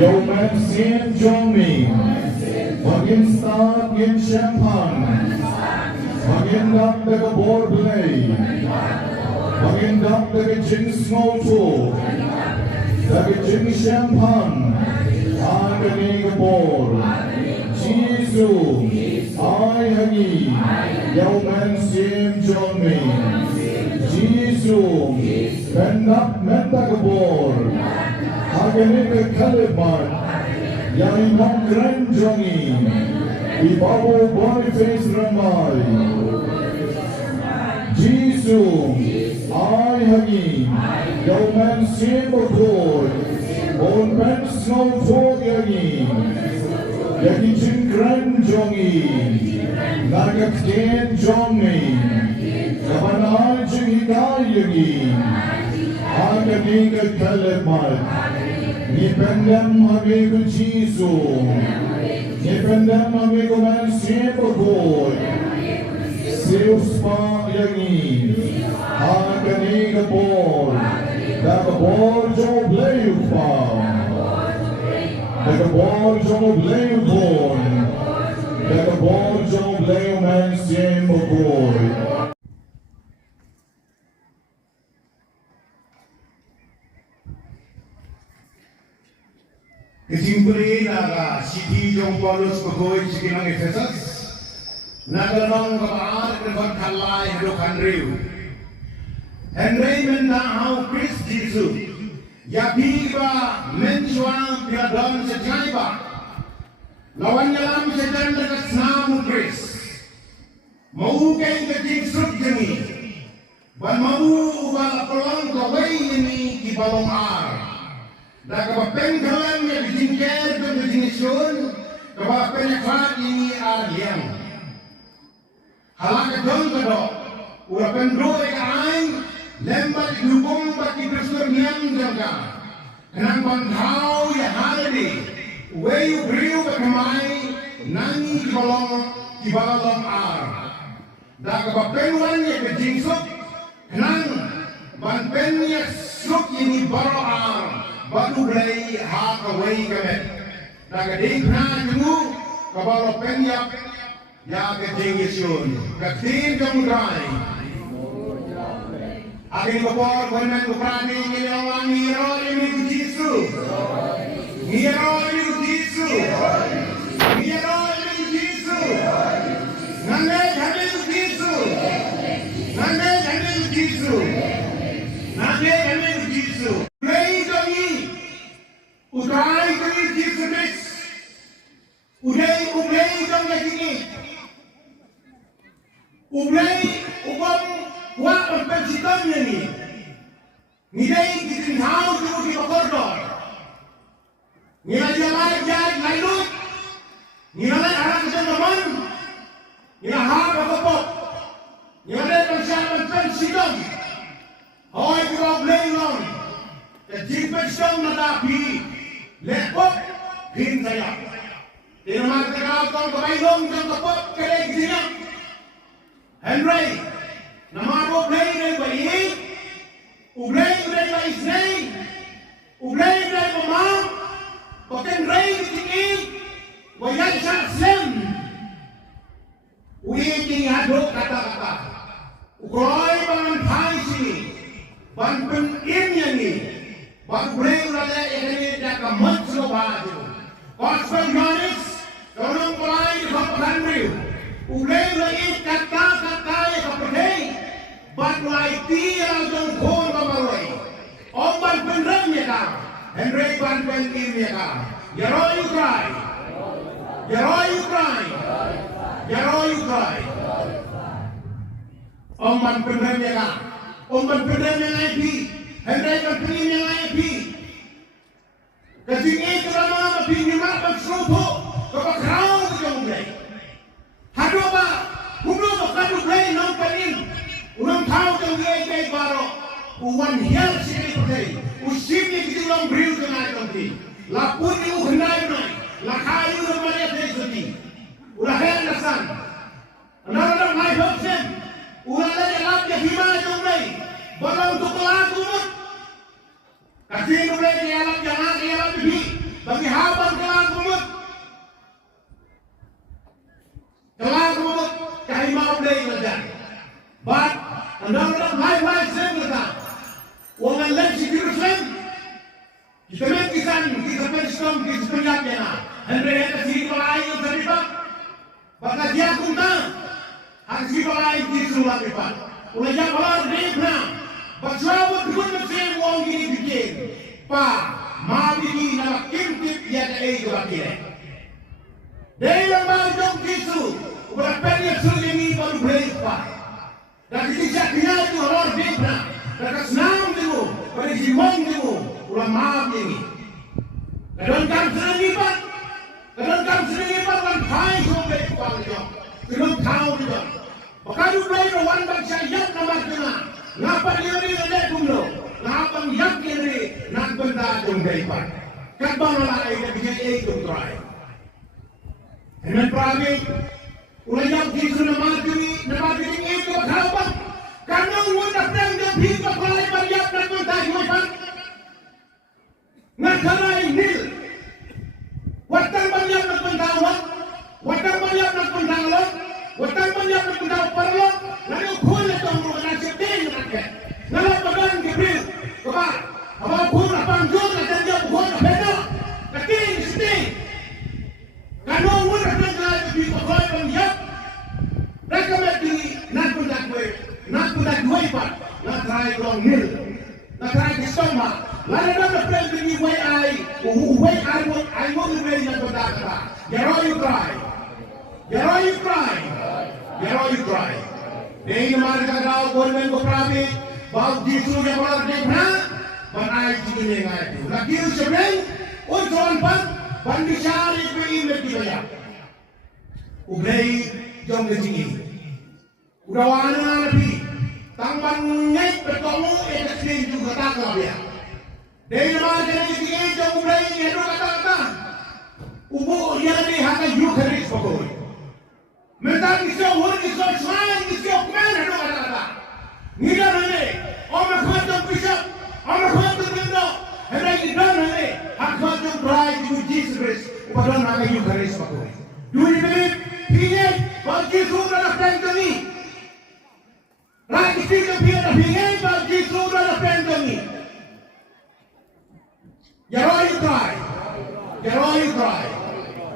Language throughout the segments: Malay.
Dầu men xiên cho mình Magin start gin champagne Magin đắp để cái bord play Magin đắp để cái gin snowto Để cái gin champagne Ai cái này cái bord Jesus ai hangi Dầu men xiên cho mình Jesus men đắp men ta cái bord Agane ke kaleman yang imam keren jongi ibabu Boniface ramai Jesus ai hangi yauman simbokoi on ben snow for yangi yaki chin keren jongi nagat ken jongi kabanai chin hikay yangi agane ke kaleman Nipendam amigo Jesus, nipendam amigo man sempre boy, seus pais yangi, agane boy, daga boy jo bleu pau, daga boy jo bleu boy, daga boy jo bleu man sempre boy. Kesimpulin naga Siti Jong Paulus Pegoi Sikinang Efesus Nagalong Kapaar Kevan Kalai Hado Kanriu Henry Mendahau Chris Jisu Yabiba Mensuang Piadon Sejaiba Lawan Yalam Sejan Dekat Snamu Chris Mau Keng Kecik Sut Jemi Ban Mau Ubal Pelong Kawai Ini Kibalong Ar dah kebapen kawan yang dijingkir dan dijingsun kebapen yang kuat ini aliang halak kedong kedok urapen dua ekain lembat dukung bagi persunian jangka kenang bantau ya haladi wayu beriu berkemai nangi di balong ar dah kebapen wan yang dijingsuk kenang banpen yang suk ini baro ar baru beli hak away kami. Nagading na jungu kabalo penyap ya ketinggisun. Keting jangrai. Akin kapor kanan kuprani ngilawang ngiro ini kujisu. Ngiro ini kujisu. Ngiro ini kujisu. Nande kami kujisu. Nande kami kujisu. Nande kami kujisu. Udai kami Jesus, udai kami lagi, udai ubam wak berpensitannya ni, nilai kita tahu tu kita koridor, nilai jalan jalan lalut, nilai arah kesenangan, nilai hak apa nilai berpensitan, hoi kita belum, jadi berpensitan nadapi. Lepot hin saya. Tidak mahu kau berbailong dan tepuk kerja dia. Henry, nama aku play dari bayi, ublay dari bayi sini, ublay dari mama, pakai ray sini, wajah saksem. Uini aduk kata-kata. Ukoi bangan pai sini, banpen imnya ni. Baru boleh ada yang ini jaga mansur baju. Proseshon Ïukharist, orang pelai di kampung riu. Boleh lagi kata-kata yang kepercayai. Baru IT yang jongkol kebaloi. Obat pendernya kah? Henry bantuan imnya kah? Jaro Ïukharist, Jaro Ïukharist, Jaro Ïukharist. Obat pendernya kah? Obat pendernya lagi. Henry berpilih yang lain pi. Ketinggi kerana pinjaman berserupu kepakrau berjumlah. Hadu apa? Hulu berkadu play nongkanin. Ulang tahu jumlah iaid baru. Uwan hial sikit percaya. Usimnya kita ulang beriu dengan nanti. Lapun iu hendai naik. Lakayu remaja terjadi. Ulah hial nasan. Orang-orang naik hopsen. Ulah lagi lap jahimah jumlah. Balang untuk pelaku. Kasih boleh dialap jangan dialap lebih. bagi habang kelang kumut kahit maublay na dyan. But ang dapat life same na ta. Huwag ang lang si Jerusalem. Kita men kisan, kita penstom, kita penyak ya na. Henry si palayo sa lipat. Baka dia kunta. Ang si palayo di sulat lipat. Ulay yang balar deep na. Bagsawat kun na same wong gini bikin. Pa, mabili na kimtip ya na ay gabakire. Dahil ang mga jong Jesu, berapanya sulit ini baru berapa? Dan ketika dia itu orang dibna, dan kesenangan itu, pada jiwang itu, ulang maaf ini. Kadang sering lipat, dan hai sampai kepala jom, kadang tahu juga. Maka juga itu orang bangsa yang nama kena, ngapa dia ni ada kumlo, ngapa yang kiri nak benda jom lipat. Kadang orang lain yang bisa itu try. Amen prabi. Ulang yang Yesus nama diri itu berapa? Karena uang datang dan hidup pelai banyak dan mentai hujan. Ngakara ini, watang banyak dan mentawan, watang banyak dan mentawan, watang banyak dan mentawan perlu. Lalu kulit tunggu nasib ding rakyat. Lalu bagan Gibril, kebal, abang pun abang jom dan dia bukan beda. Keting sedih. Karena uang datang dan hidup pelai banyak. Recommend diri nak pundak dua ipat, nak try long hill, nak try kesoma. Lalu nak plan diri way I want to be nak pundak apa? You try. Dei nama kau boleh kau prabi, bau Yesus yang boleh dekna, banai jadi nengai tu. Lagi sebenarnya, untuk pan dicari pergi mereka. Ublay jom ketinggi. Udah wana nabi, tangban ngait bertemu ekstrim juga tak labia. Dari nama jadi ketinggi jom ublay ngedo kata. Ubu dia ni hanya Ïukharist pokok. Mental kisah hur kisah selain kisah mana do kata. Nila nane, orang khatam bishop, orang khatam benda, hendak kita nane, hak khatam try to Jesus Christ, upadan nama Ïukharist pokok. Do you believe? Pingin, bagi Yesus adalah penteni. Lagi tiga pingin, bagi Yesus adalah penteni. You try.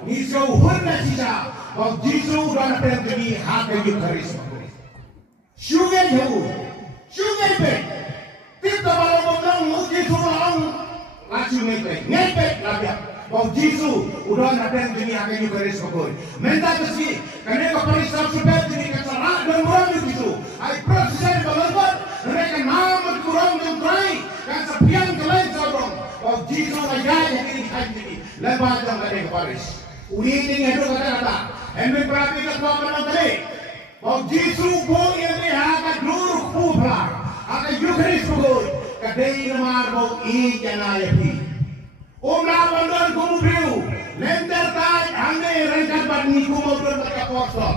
Ni so hunna sisa, bagi Yesus adalah penteni hak Ïukharist. Sugar pe. Kita kalau ngomong Yesus orang, langsung ngepek labia. Bau Yesus udah ada dunia akan Ïukharist pokok. Minta besi, karena Parish Sawsymper ini kesalah dan orang itu. Ai Proseshon Ïukharist, mereka nama kurang dan try, kan sepian kalian saudara. Bau Yesus aja yang ini kaji, lepas jam ada Parish. Ini itu kata-kata. Embel berarti ketua menantri. Bau Yesus boleh ini akan dulu pula, akan Ïukharist pokok. Kadai nama bau ini jangan yapi. Umrah bandar kumubrio, lenter tay, ane rengkat bani kumubrio mereka posol.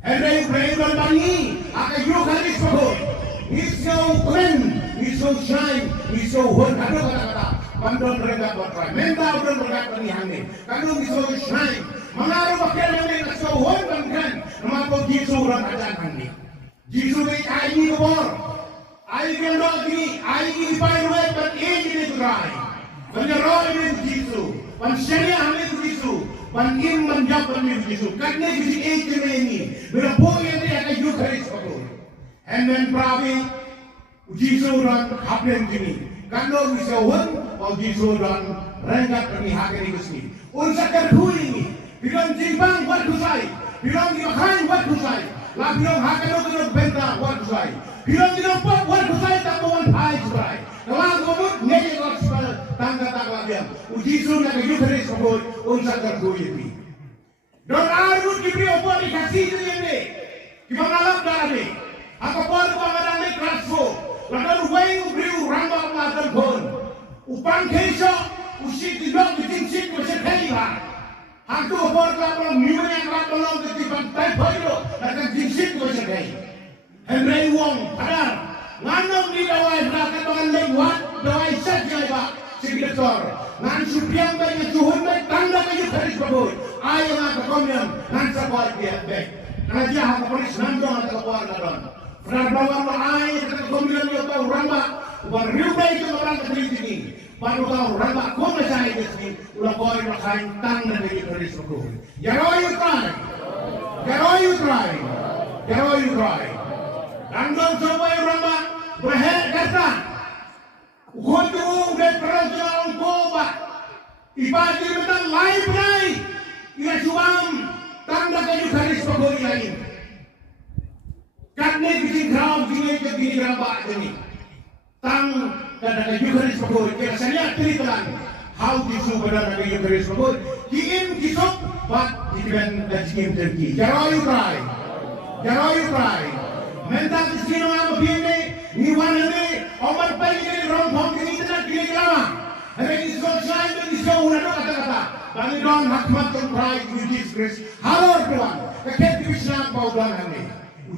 Henry Ukraine bani, akan Ïukharist pokok. Iso keren, iso shine, iso hon. Aduh kata-kata, bandar rengkat bantrai. Mental bandar rengkat bani ane, kandung iso shine. Mengaruh pakai ane iso hon bangkan, nama kau Yesus orang ajan ane. Yesus ini aini kebor, aini kendor ini, aini dipairwet dan ini turai. Menyerah ini Yesus, pensyariah ini Yesus, iman jabat ini Yesus. Karena Yesus ini, berapa yang dia akan Ïukharist pokok. Hendak prabi, Yesus orang hapen ini. Karena Yesus Yesus orang rengkat ini haken ini kesini. Unsakar hui ini, bilang jimbang buat kusai, bilang dimakan buat kusai, lah bilang haken itu bentang buat kusai, bilang dinompak buat kusai tak mau pai kusai. Kalau ngomong ngejek orang tangga dia, Yesus nak Ïukharist pokok, unsakar hui ini. Dan arut diberi apa dikasih ini, kita ngalap dah ni. Aku pun pangadan ni kelasku, lalu wayang beri rambut ladan pun. Upang kesok, usik tidak ditingsit macam helihan. Aku pun kalau miu yang lalu lalu ketiban typhoid, lalu ditingsit macam heli. Henry Wong, padar, nganong di dawai berada dengan lewat dawai saja ba. signature. Nan supiang ba yung tuhon ba tanda ka Ïukharist baboy. Ayaw nga kakomyan nan sa buhay biyak bek. Nandiya ha kapolis nando ang tagapuan na ron. Frabawang mo ay kakomyan yung tao ramba. Uban riubay ito malang katalitigin. Paano tao ramba kung nasay desni ulang boy makain tanda ka Ïukharist baboy. Yaro you try. Yaro you try. Yaro you try. Nandang sa buhay ramba. Berhad kata. Ukon tu udah perang orang koba. Ibadah betul lain lain. Ia cuam tanda kayu Ïukharist bagoy lain. Katne kising kram jingai ke gini rambak ini. Tang tanda kayu Ïukharist bagoy. Kaya saya ceritakan how disu benar kayu Ïukharist bagoy. Kiim kisok bat diben dan kiim terki. Jaro you try. Jaro you try. Mental kisino apa biene ni wanane oman pagi ni rompong ni tidak kini lama. Hari ini sosial ini semua nak kata-kata. Bagi don hakmat dan pride in Jesus Christ. Halor tuan. Kakek Krishna bau don ini.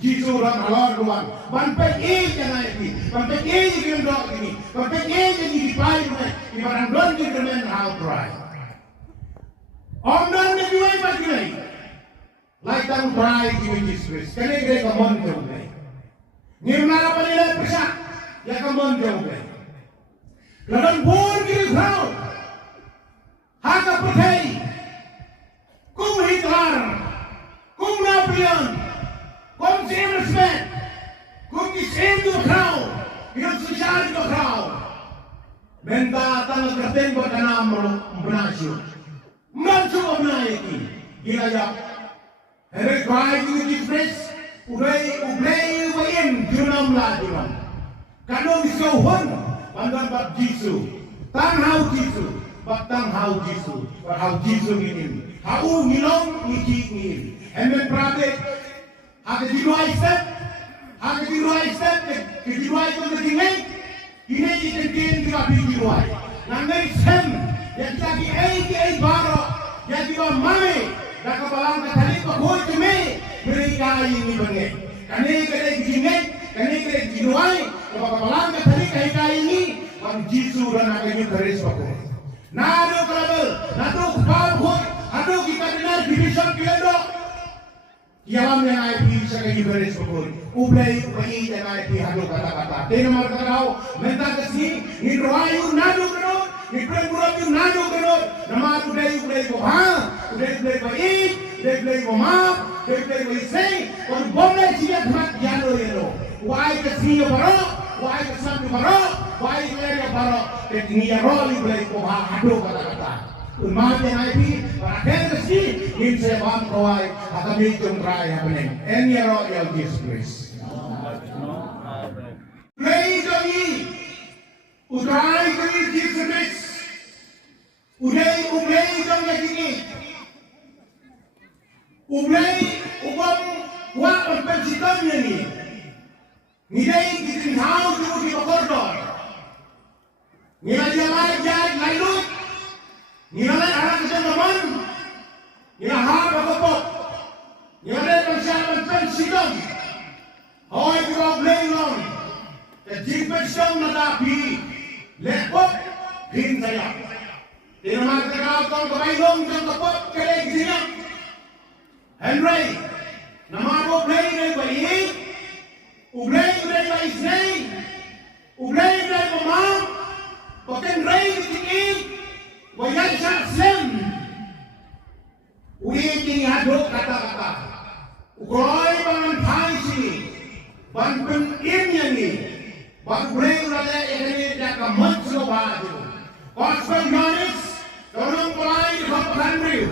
Jesus dan halor tuan. Banpai yang naik. Banpai yang dok ini. Banpai yang dipakai ini. Ibarat don kita men how pride. Om don ni juga bagi ni. Like dan pride in Jesus Christ. Kene mereka monjol ni. Nirmala panila persa. Ya kaman jauh. Lawan bor kiri kau. Haka percaya. Kum Hitler. Kum Napoleon. Kum Sawsymper. Kum kisah tu kau. Yang sosial tu kau. Menta tanah kerteng berkanam menasyu. Menasyu menayaki. Gila ya. Hari kaya itu dipres. Ublay wain junam lah junam. Kanong iskaw hon, pandan bat Jisu, tang how Jisu, bat tang how Jisu, or how Jisu ngin, how ngilong ngin, and then prabe, hake diruai step, diruai tu ketingin, ini ditentin juga diruai, nangai sem, yang lagi ai baro, yang juga mame, dah kebalang katalik bahoy kami, mereka ini bengek, kani kedai ketingin, kani kedai diruai. Kapag tadi kaya ini, ang Jisu dan akan Ïukharist bagoy. Nado travel, nado kapag, nado kita dengar division kilado. Yalam yang ay pi sa kay Ïukharist bagoy. Ublay pai yang ay pi hado kata-kata. Tino mar katao, menta kasi ni roayu nado kano, ni prengurayu nado kano. Nama ublay ko ha, ublay pai, ublay ko ma, ublay ko isay, kon bomlay siya mat yalo yelo. Why kasi yo baro? Why kesan tu baro? Why kaya baro? Tekniknya roli boleh kau hado kata-kata. Umat yang IP, berakhir kesi, ini saya bang kawai, akan hitung raya bening. Ini royal Jesus Christ. Play kami, udai kami Jesus Christ. Udai kami ini. Udai ubang wak berpensitamnya ni. Nilai kita tahu dulu di koridor. Nilai jalan lain, nilai arah ke teman, nilai harga kopot, nilai persiapan pensiun. Hoi problem long, jadi pensiun nadapi, lepot, hin saya. Tidak makan kau kebailong dan kopot kelai kisahnya. Henry, nama problem ni baik. Ublay ba isnay? Ublay ba mamam? Pakin ray tingin? Wayan sa slim. Ulitin hado kata-kata. Ukoy bangan paisi. Banpun imya ni. Bagbray rada ikani daka months of bado. Gospel Yonis, Torong Palay Kapakandri.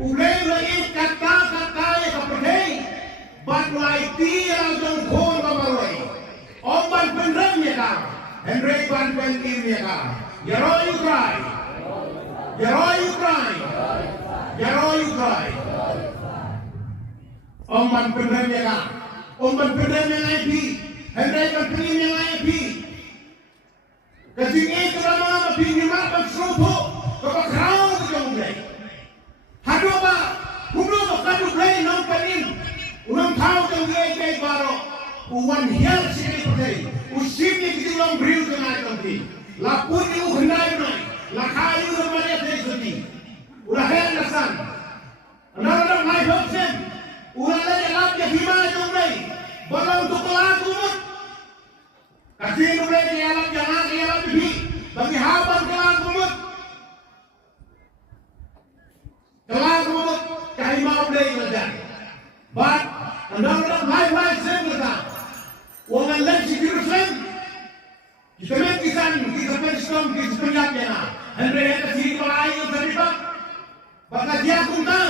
Ublay ba it kata-kata kapatay. But like dia dong kon kamaroy, omban pendamnya ka, Henry ban pendimnya ka, Yaro you cry, omban pendamnya ka, omban pendamnya IP, Henry ban pendimnya IP, kasi itu lama pinjam pagsupo, kapag kau dong play, hado ba, kuno ba kanu play nang kanin. Unang tao kang iaid baro, uwan hiyal sini patay, usim ni kita lang beriu dengan nanti, lapun ni uhenday na, Tuhan. Anak-anak mai hopsen. Ulang lagi lap ya hima jom dai. Balang tu kelah kumut. Kasih tu dai ya lap jangan ya lap bi. Bagi haban kelah kumut. Kelah kumut kai mau dai kerja. But anak-anak mai sen kita. Orang lain sikirusem. Kita main kisan, kita pensam, kita penyaknya. Henry ada sih pelai yang terlibat. Baka dia kunta,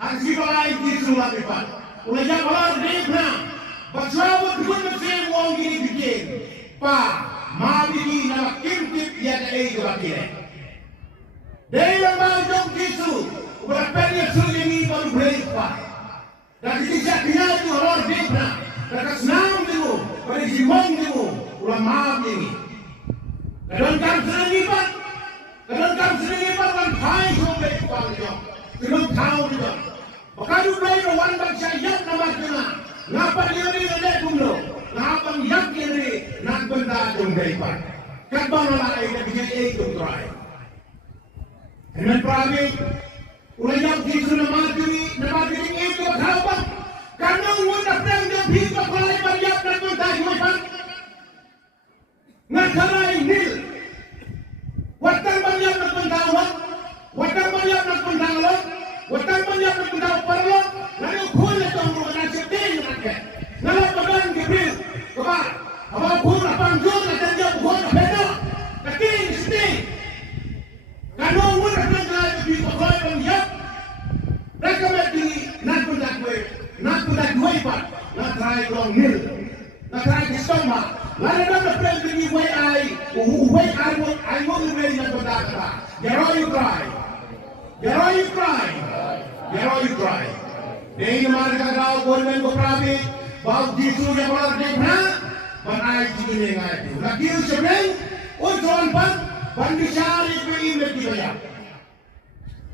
harus pelai di surat terlibat. Ulah jangan keluar dari mana. Berjawab dengan mesin wong ini bikin. Pa, mabini nama kimtip yang ada itu lagi. Dari yang baru jom kisu, berapa dia suruh ini baru berapa. Dan kita kenal itu keluar dari mana. Dan kesenangan itu, pada jiwang itu, ulah maaf ini. Kadang sedemikian. Kadang sedemikian kan hai sampai kuali jom. Kadang tahu juga. Maka juga itu wan bangsa yang nama kena. Ngapa dia ni ada kumlo? Ngapa yang ini nak benda jom gaipan. Kadang orang lain yang bisa itu try. Dengan prabi, ulah yang kisu nama kini itu apa? Karena uang datang dia bisa pelai banyak dan benda gaipan. Ngasarai nil. Watang banyak nak pendawan, watang banyak nak pendalon, watang banyak nak pendal perlo, lalu kulit yang bukan sedih nak. Lalu pegang kebil, kebar, apa pun apa anjur dan dia bukan beda, keting sedih. Kalau uang datang lagi di pelai banyak, mereka mesti nak pendak dua pak, nak try long nil, nak try kestomah. Lalu dapat pelbagai way I want to bring that data. Yaro you cry. Dei marga kau boleh mengoperasi bau jisu yang berada di mana, banai jisu yang ada. Lagi sebenarnya untuk pan bandisari perimit kita.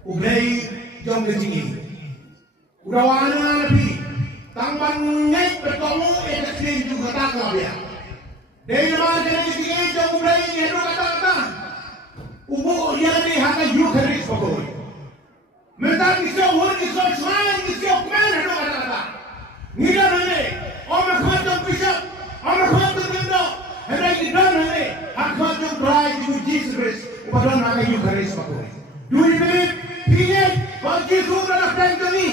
Ublei jom kesini. Udah wana nabi. Tambang nyai bertemu ekstrim juga tak labia. Dari mana jadi sini jauh mulai itu kata-kata. Ubu yang ni Hajar Ïukharist pokok. Mentang kisah orang kisah selain kisah mana itu kata-kata. Nila ni, orang khatam bishop, orang khatam gendok. Hendak kita ni, khatam try to Jesus Christ. Upadan Hajar Ïukharist pokok. Dua ini pinjam bagi surah pendeni.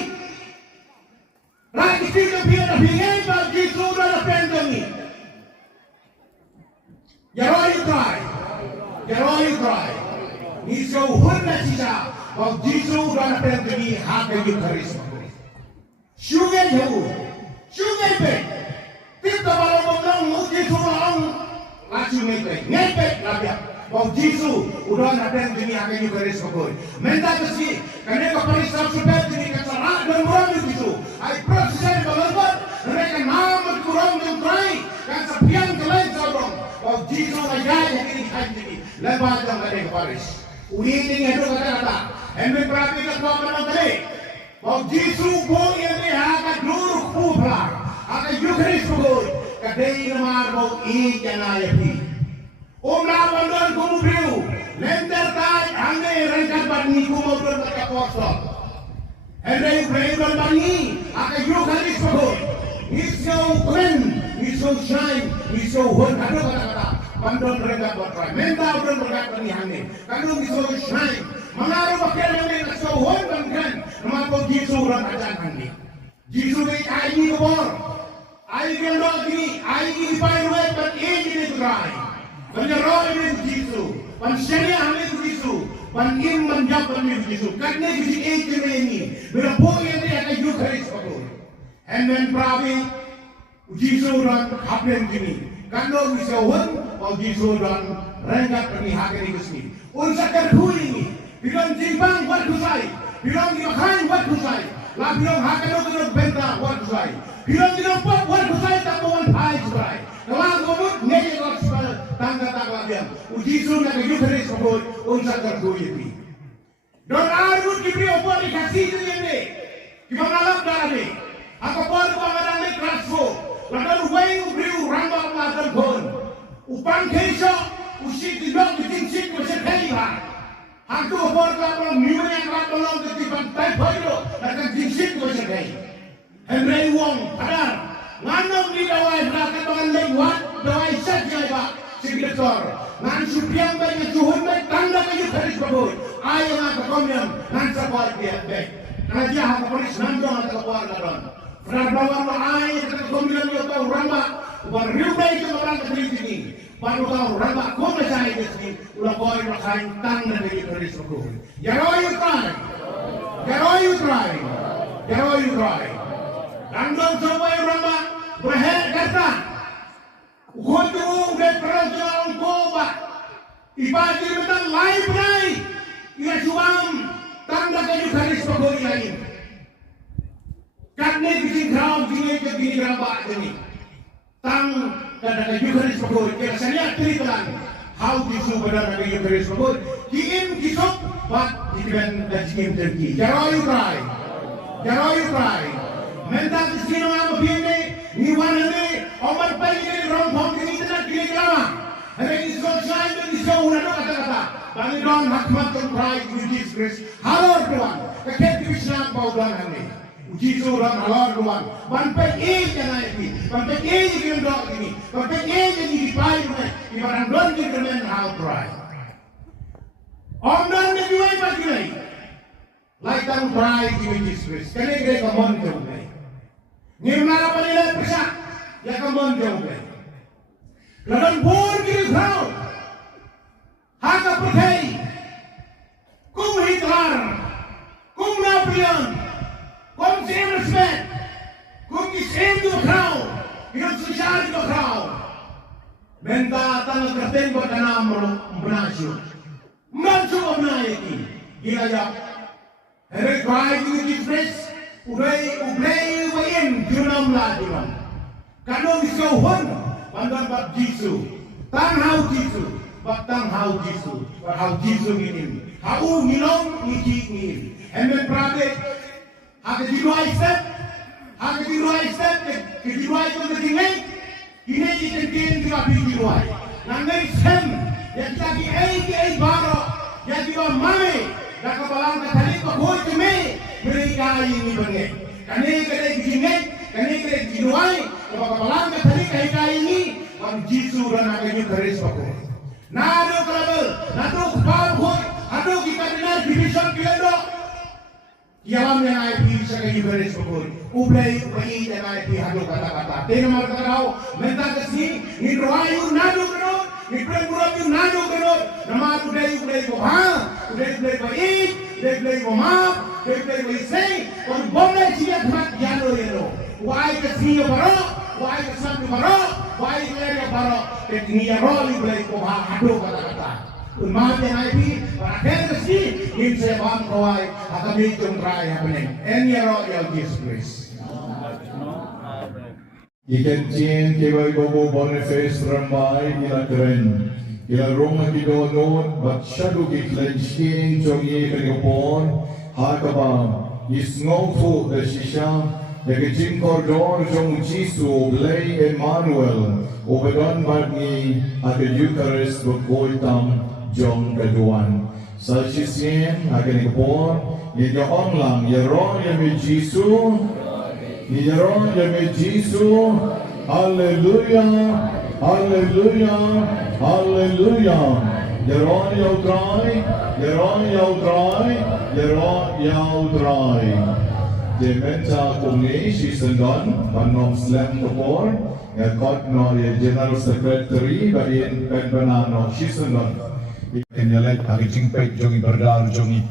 Lagi kita pinjam bagi surah pendeni. Yaro you cry. Ni so hunna sisa. Bau jisu dan pendeni Hajar Ïukharist. Syugai pe. Kita baru ngomong jisu orang langsung ngepek labia. Bau jisu udah pendeni Hajar Ïukharist pokok. Minta besi. Karena Parish Sawsymper ini kesalah dan orang jisu. I Proseshon Ïukharist. Mereka nama kurang dan cry. Kan sepian kelain sabrong. Bau jisu ayah yang ini haji. Lepas yang ada Parish. Uini itu kata-kata. Embek berarti ketua menangkali. Bau jisu boy yang ini akan duduk pupla. Hajar Ïukharist boy. Kadai nama bau yang ayapi. Lawan dan kumubiu. Lender tai ane rengkat bani kumubur mereka posok. Hendai beriman bani. Hajar Ïukharist boy. He's so clean. He's so shine. He's so hot. Ada kata-kata. Pandon mereka berkata, minta orang berkata ni hangin. Kalau bisa shine, mengaruh pakai yang ni so hot kan? Nama kau jisu orang ajan hangin. Jisu ni air ni kebor, air gendong ni, air ni dipakai but ini ni dry. Menyeroy ni jisu, pansenya hangin jisu, panim menjawab ni jisu. Karena jisu ini, berapa yang ni Hajar Ïukharist pun. And then pravi jisu orang happen gini. Kalau bisa bau jisu dan renggat ni Hajar Ïukharist. Unsa kerhui ni, bilang jimbang buat kusai, bilang dimakan buat kusai, lah bilang Hajar Ïukharist benda buat kusai, bilang dinompak buat kusai tak buat pai kusai. Kalau ngomong ngejek orang tangga-tangga dia, jisu Hajar Ïukharist pun unsa kerhui ni. Dan arut diberi apa dikasih ni, gimana lap dah ni? Aku baru bangun ni kelasku. Lalu wayang beriu rambut ladan pun. Upang kesok, usik tidak bikin sik macam helihan. Aku baru kalau miu yang rambut long ketiban wong Hajar nganong di dawai belakang dengan lewat dawai saja pak signator ngan supiang baik ngejuhun baik tanda kayu Ïukharist bagus ayah nak kekomian ngan sabar dia baik karena dia hak polis nandong atau keluarga don Fernandawar lo ayah kekomian yo tahu rambak buat riubai itu orang kediri sini baru tahu rambak kau mesai di sini ulah kau yang makain tanda kayu Ïukharist bagus Jaroi you try Nandong sampai rambak berhet kata Ukhutu dan perasaan koba Ibadi betul lain berai Ia suam tanda kayu Ïukharist bagus lain Katne kisih kerau Kini kini rambak ini Tang tanda kayu Ïukharist bagus Kira saya ceritakan How jisu benar kayu Ïukharist bagus Kiim kisuk Pak Jiben dan Jikim terki Jaroi you try Menta kisino ang mabiyene Niwan hane Omar pagi ni rong pong kini tenak kini kelama Hane iskol syain dan iskol unado kata-kata Bani don hakmat dan pride in Jesus Christ Halor doang Kakek kibisnak bau doang hane Uji surang halor doang Banpek yang naik Banpek yang dok ini Banpek yang dipakai Ibaran don kibisnak how pride Om don nagiway pagilay Like ang pride in Jesus Christ Kani kaya kamon jauh Nirmala pa nila pisa, yakamon jauh. Lagan buon kiri crowd, haka percaya, kung Hitler, kung Napoleon, kung Sawsymper, kung isim do crowd, yung sosial do crowd. Menta tangan kerten buat tanam menasyu, menasyu menayaki, gilaya. Henry Christ itu dipres. Ublay wain junam la junam. Kanong iskauhon pandan bab Jisu. Tang hau Jisu, bab tang hau Jisu. Bab hau Jisu nginim. Hau ngilong ngiki ngim. Emen prabe. Hak diluai step. Diluai tu ketinggai. Ini ditentin juga diluai. Nangai sem. Yang lagi ai baro. Yang juga mame. Dah kabalang katalik bahoy kami. Mereka ini bengek. Kani kedai dijingai, kani kedai dinuai. Kabalang katalik mereka ini. Wan Jisu dan Kayu Ïukharist bagus. Nado kerabel, nado kebahoy. Ado kita dengar division kilendo. Yalam yang IP sa Kayu Ïukharist bagus. Ublay yang IP hado kata-kata. Tena markataraw, menta kasi nidroayu nado kenot. Nipren-purap yung nado kenot. Nama ublay ko ha. Ublay ko iaid. Ublay ko map. Ublay ko isay. Kung boleh siya mat yano. Why kasi yung baro. Why kasi yung baro. Why yung baro. Kaya niyaro ublay ko ha. Hado kata-kata. Kung map yung IP. Parakaya kasi. Yung saya paham kawai. Akamit yung try happening. And niyaro yung Jesus Christ. Ikan cien kewai gogo Boniface ramai ila keren. Ila rumah kita non bat shadow kiklen skin jong ye kengopon hakaba isngongfu de shisha de kejin koridor jong Jisu lay Emmanuel obedon bagni ake Ïukharist berkoitam jong keduan. Sa shisien ake nikopon ye onglang ye ron ye me Jisu. Nijaron jami Jisu, Hallelujah, Hallelujah, Hallelujah. Jaron yaw try, Dementa kumni sisendon, manom slam topor, yakot no ye General Secretary, bayin penbanano sisendon. Kenyalet hari cingpek jongi berdal jongi.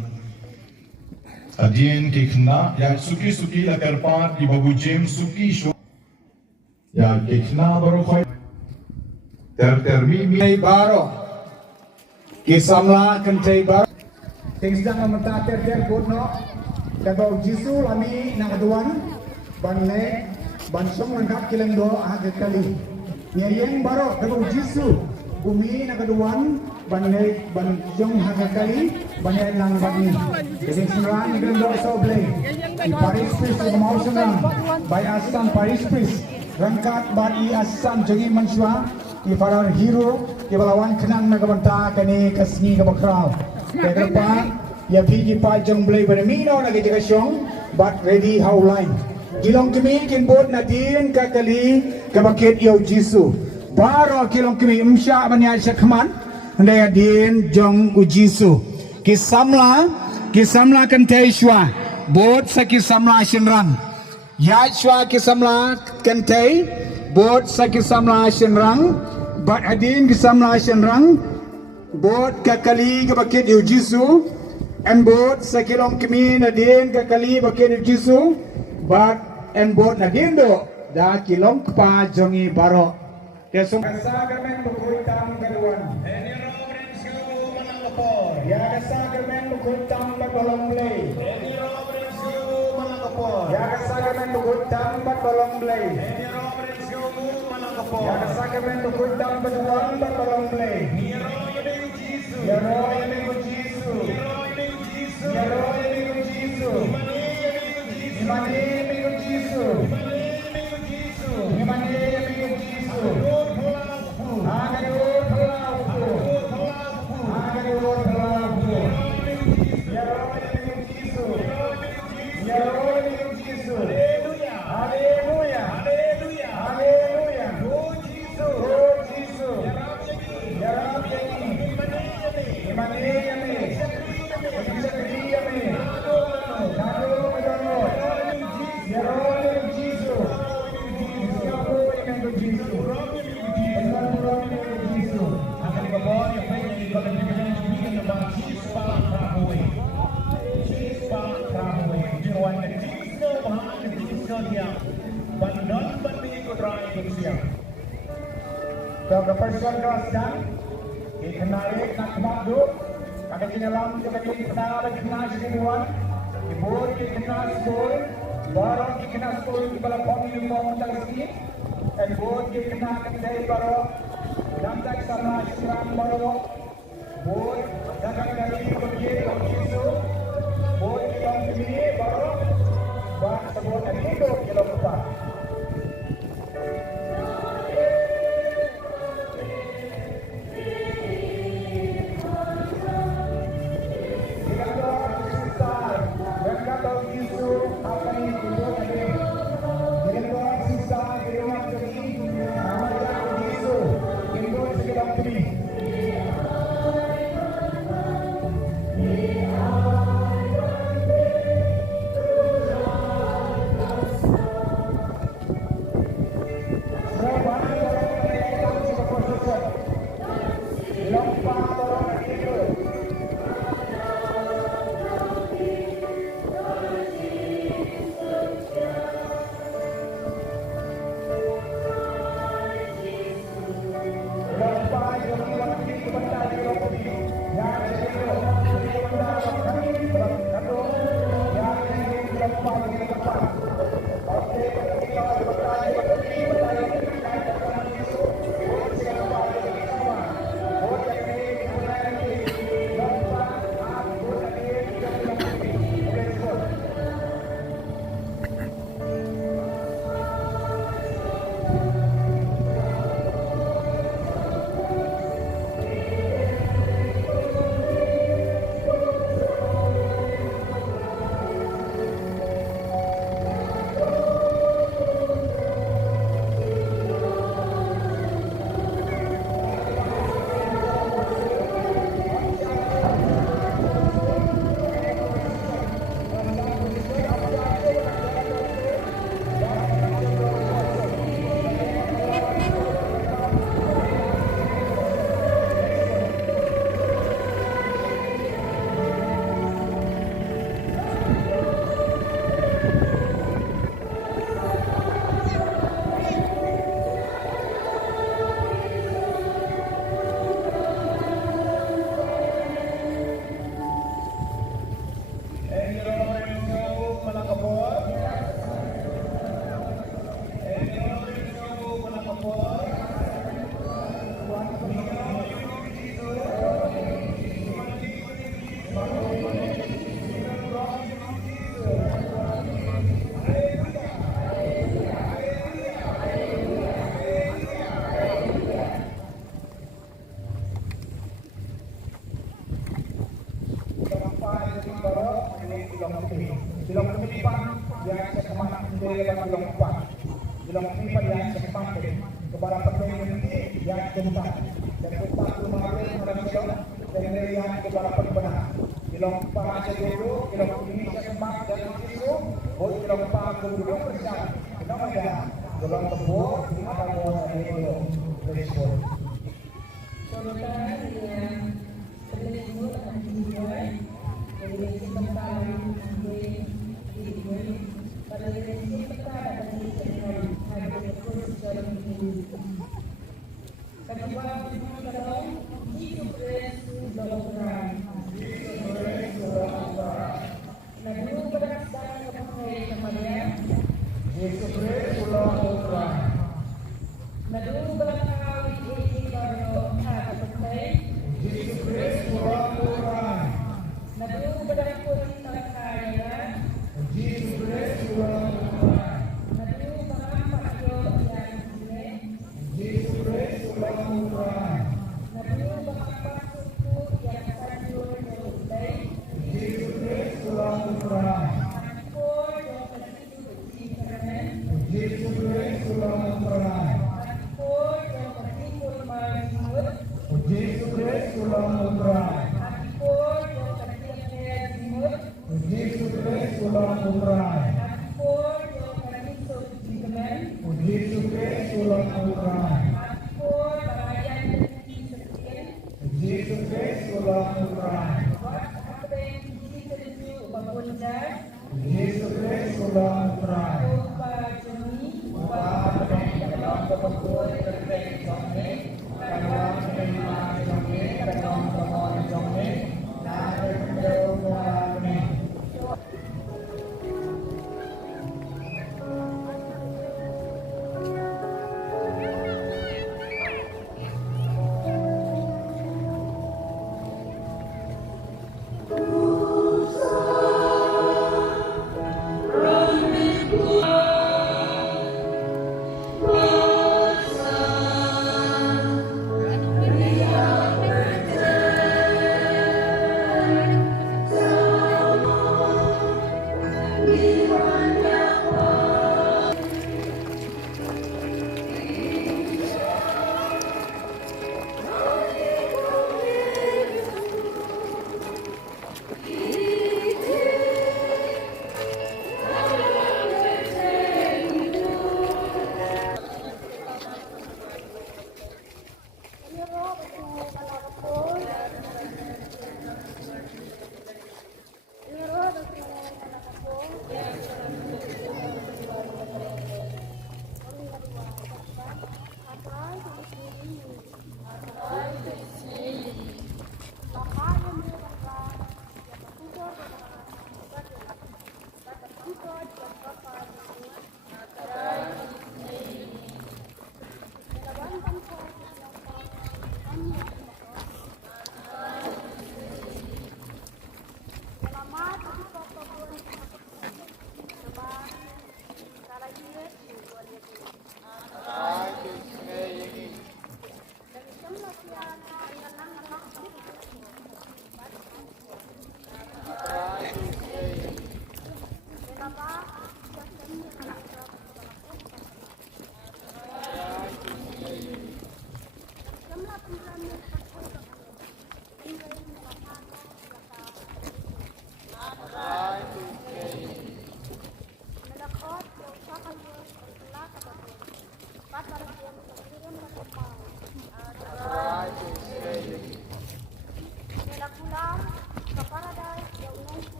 Adien kikna yang suki la kerpat di babu jem suki shu yang kikna baru koi termimi baro kisamla kentai baro tingsidang amata ter kodno kado Jisu lami nakaduan banle bansong rangkat kilendo ahad kali nyayeng baro kado Jisu bumi nakaduan banle banjong hakakali banyak lang bagi jadi semua ini belum sobleng di Parish Priest mau senang by Asam Parish Priest rangkat bagi Asam jengi mansua di para hero di balawan kenang nagabanta kani kasni kabakraw kedepan ya pigi pajang blay bermino lagi jaga syong but ready how line kilong kami kinbot na din kakali kabakit yaw Jisu. Baro kilong kami umsya manya siya kaman ndaya din jong u Jisu. Kisamla kantay shwa bot sa kisamla shinrang. Ya shwa kisamla kantay bot sa kisamla shinrang. Bat adin kisamla shinrang bot kakali kabakit yaw Jisu. And bot sa kilong kami na din kakali bakit yaw Jisu. But and bot na din do da kilong pa jongi baro. Kesong sakramen bukutang kaduan. Ya sakramen bukutang bagolong blay. Ya sakramen bukutang bagolong blay. Ya sakramen bukutang bagolong blay. Ya roy amigo Jisu. Ya roy amigo Jisu. Imani amigo Jisu. Imani amigo Jisu. Agador pelaku. Agador pelaku. Ya roy amigo Jisu. Ya roy amigo Jisu. Haleluya. Haleluya. Haleluya. Oh Jisu. Oh Jisu. Ya Rab yani. Imani yani. Sakri yani. Kado madono. Ya roy amigo Jisu. Iskapo amigo Jisu. Akan kebon yang baik yang diberikan juga kepada Sispa Prabowo. Sispa Prabowo. Jawan Kristo bahkan Kristo dia. Bandon ikut rai Kristo. Beberapa person kawasan dikenali nak madu. Akan dalam kita kenal kenal sebuah. Ibu dikenal sekolah. Barang dikenal sekolah di bawah pemimpin tersi. Dan buat dikenakan dari baru nampak sama Islam baru buat jangan dari berjaya Yesus buat kita ini baru buat sebut itu kita lupa. Jika doa susah, jika doa Yesus apa ini buat ini? Jika doa susah, Ini Ilong Putih. Ilong Putih pan yang sekemat dari Ilong Pan. Ilong Putih pan yang sekemat dari kepada penuh nanti yang keempat. Dan keempat kemarin pada Ilong dan yang kepada penuh. Ilong Pan aja dulu, Ilong Putih sekemat dan itu, Ilong Pan kedua bersama. Ilong ada Ilong Tebur, ada buah Ilong Respon. Saudara yang terlibat akan dimulai dari sebentar pada sesi pertama dan disertai hadir Proseshon Ïukharist. Kedua dalam Yesus Kristus dalam terang. Lalu berdasarkan kepercayaan kepada Yesus Kristus dalam terang. lalu berkali ini baru kepercayaan. Yesus Kristus dalam terang. Lalu berdasarkan kepercayaan. Yesus Kristus dalam terang. Lalu mengampak yang ini. Yesus Kristus dalam terang. Lalu mengampak suku yang sanjur dan baik. Yesus Kristus dalam terang. Angkor yang berhidup di kanan. Yesus Kristus dalam terang. Angkor yang berhidup marimut. Yesus Kristus dalam terang. Angkor yang berhidup dimut. Yesus Kristus dalam terang. Angkor yang berhidup di kanan. Yesus Kristus dalam terang. Angkor berayan di sekian. Yesus Kristus dalam terang. Apa yang dituju berbunda. Yesus Kristus dalam terang. Rupa jemi. Bapa yang dalam kebetulan terkait jomne, dalam menerima jomne, dalam kemohon jomne, dan berdoa.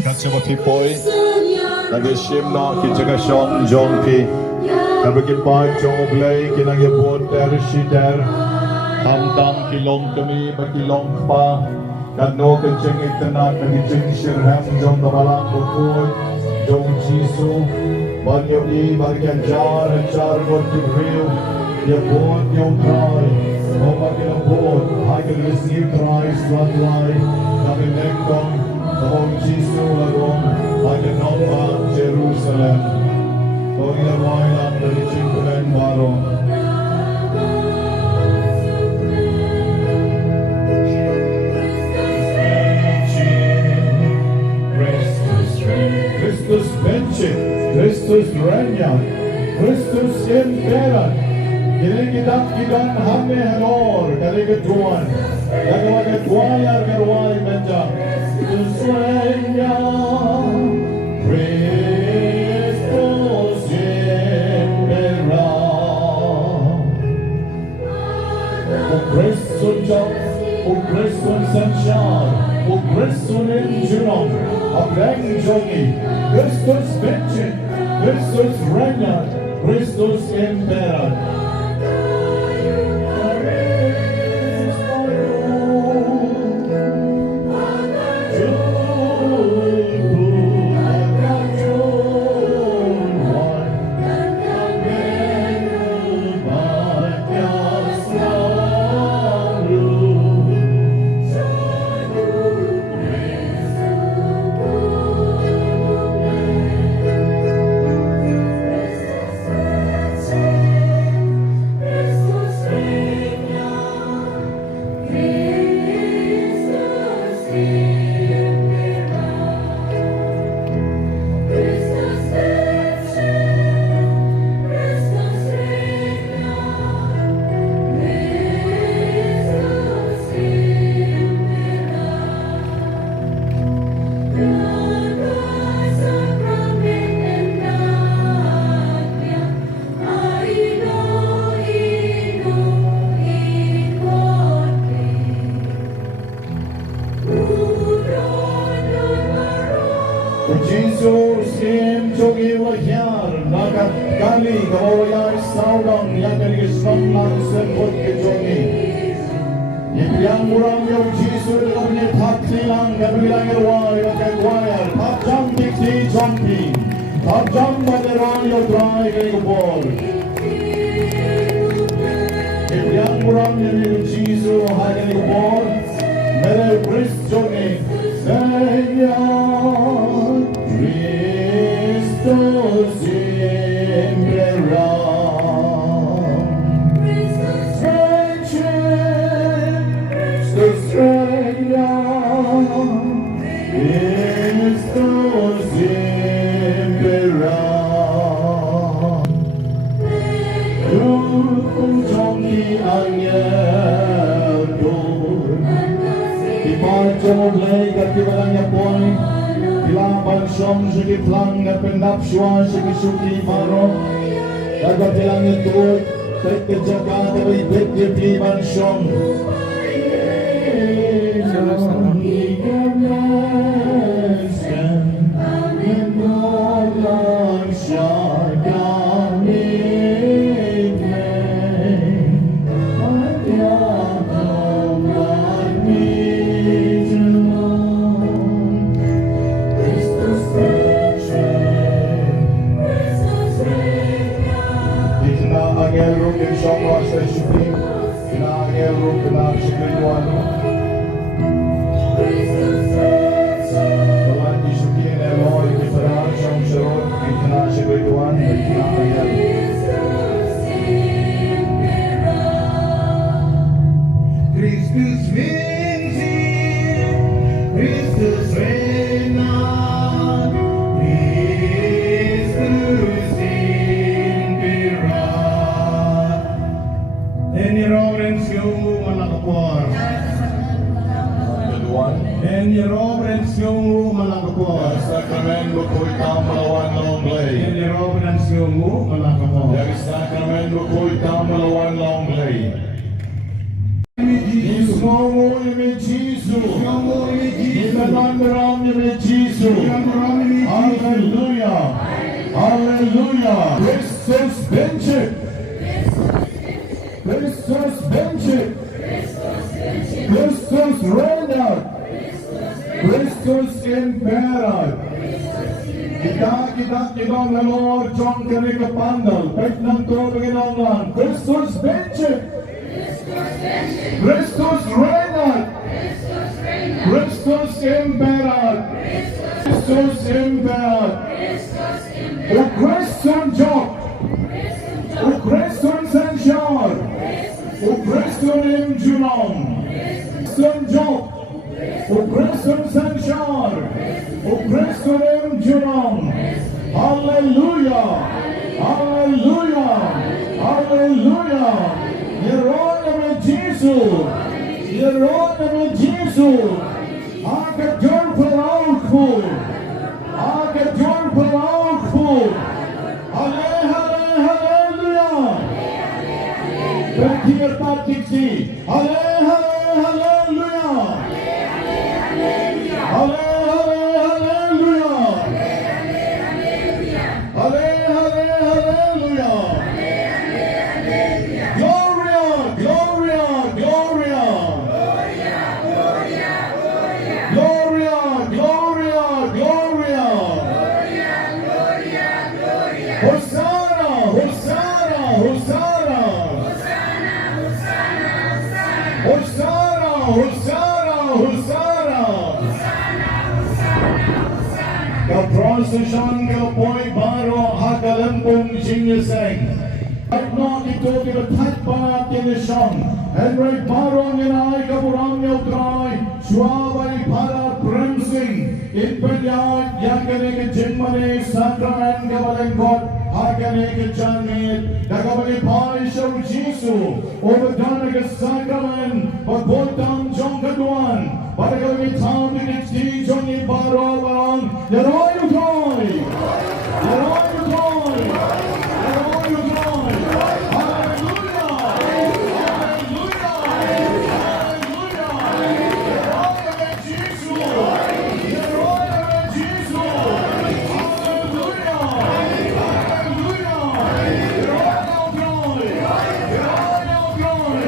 Kasih pipoi, lagi shimna kita kasih jongki, tapi kita jong belai kita yang buat dari sider, tam kilong kami bagi long pa, kan no kencing itenak lagi jenisir ham jong dalam bukut, jong jisu, banyak ni bagi jar buat kibriu, dia buat yang try, mau bagi yang buat, hai receive Christ latlai, kami nekong. Om Jisu lagong agen nomba Jerusalem. Korea wailan dari cingkulen barong. Kristus bencin, Kristus renyang, Kristus imperan. Kini kita hamne halor kali ketuan. Lagawa ketuayar kerwai menjang. Kristus renyang, Kristus imperan. O Kristus jauh, o Kristus sensyal, o Kristus injurong, o Rngewngeit, Kristus bencin, Kristus renyang, Kristus imperan. Jesus came to give a Hajar, nakat kali kawayay saudang yang dari Islam sebut kejongi. Yang murang yang Jesus kami thakli lang kabilang erway kakwayar thakjam tikti jompi thakjam baderan yang try kebol. Yang murang yang Jesus hari kebol, mere Kristus Kristus imperan. Kristus renyang, Kristus imperan. Dukung jongki angel dun, di pajong lay katibalangnya poin. Dilapan syom suki plang na pendap syua suki suki maro. Dagat dilangit tuot, tek kejaga tapi bet diban syom. Proseshon Ïukharist, Daniel Rukunar Shikriwano. Tuhan Yisukin Eloy Kifarah Shong Sharot Kitna Shikriwan Kitna Ayat. Christus vincit, Christus regnat, Christus imperat. En reverencio malakapor. Keduan. En reverencio malakapor. Sakramen Bukoy Tamalawan Longlay. En reverencio malakapor. Dari sakramen Bukoy Tamalawan Longlay. Ismomo ime Jesus. Imelandaram ime Jesus. Hallelujah. Hallelujah. Christus vincit. Christus vincit. Christus regnat. Christus imperat. Kita Lord John Kanika Pandal. Petnam to Beginongan. Christus vincit. Christus regnat. Christus imperat. Christus imperat. O Christian Job. O Christian Sanchar. O Christian Imjulong. Christian Job. O Christian Sanchar. O Christian Imjulong. Hallelujah. Hallelujah. Hallelujah. Hallelujah. Jesus. Hallelujah. Jesus. Aka joyful outful. Aka joyful outful. Hallelujah. Berkir patiksi. Hallelujah. Hallelujah. Proseshon Ïukharist baro hagalampung singeseng. Agno ito kinatat pa tinisyon. Henry baro nginay kaburang yautray. Suwabay para premsing. Inpenyag yagani ke jingmani sakramen kabalengkot. Hagani ke janmit. Nagabali pai shaw Jisu. Obadana ke sakramen. Pagboltang jong kaduan. Baragami tam dinikti jong ibaro barang. Yaroy utoy. Yaroy utoy. Yaroy utoy. Hallelujah. Hallelujah. Hallelujah. Yaroy ame Jisu. Yaroy ame Jisu. Hallelujah. Hallelujah. Yaroy utoy. Yaroy utoy.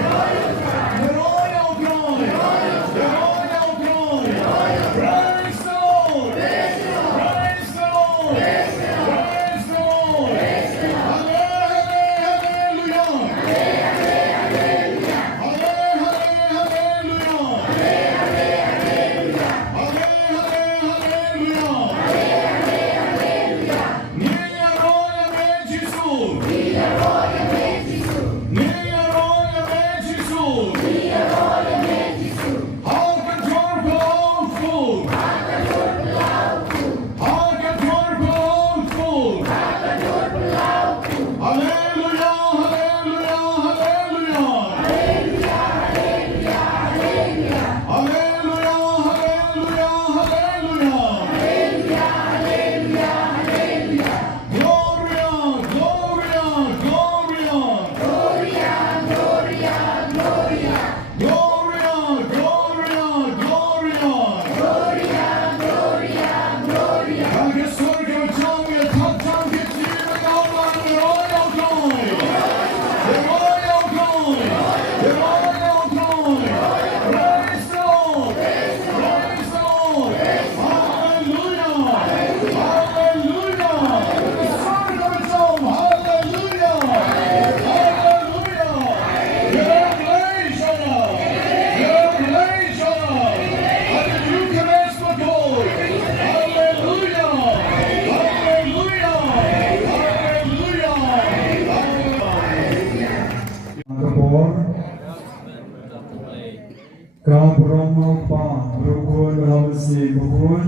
Kabrahma pa rukun hamsi bukun.